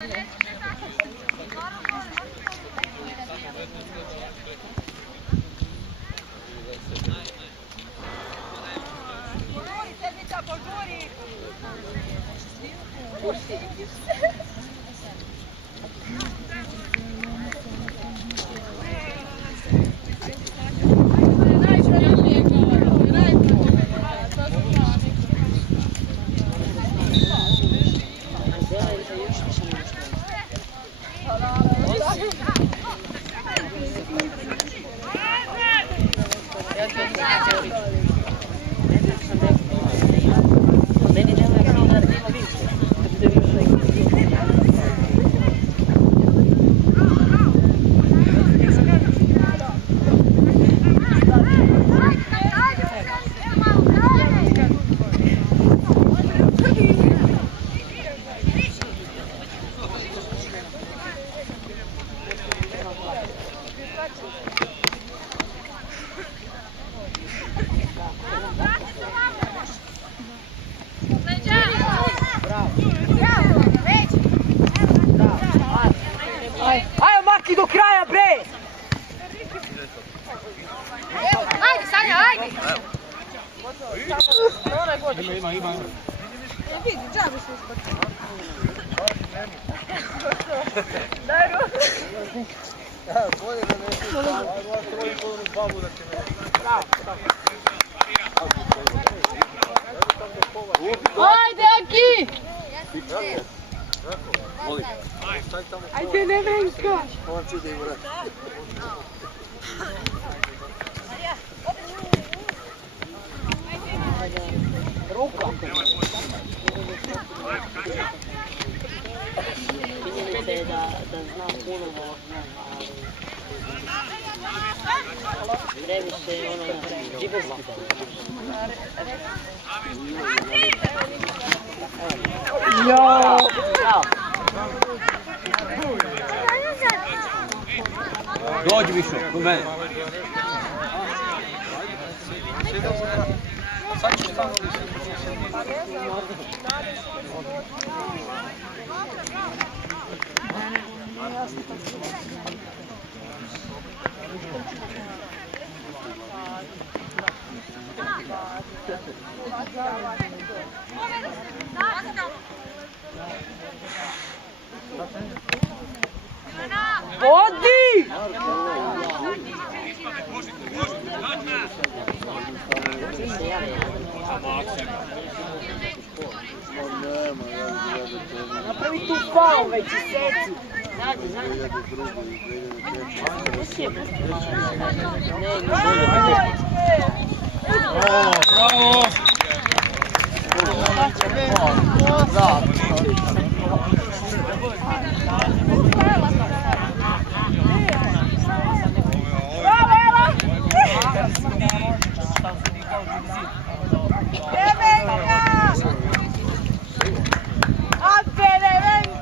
Ajde Maki do kraja bre! Ajde Sanja, ajde! Ima. Vidi, džabe se ispači. Bolje da ne svi babu da se ne... Ajde, Aki! Ajde, Nevenka! On će da im vrati. Ruka! Činjenica je da znam puno ali previše je ono džiberski. Jao! Dođi više, kod mene. Odi! Napravi tu faul već i seci. Bravo! Da.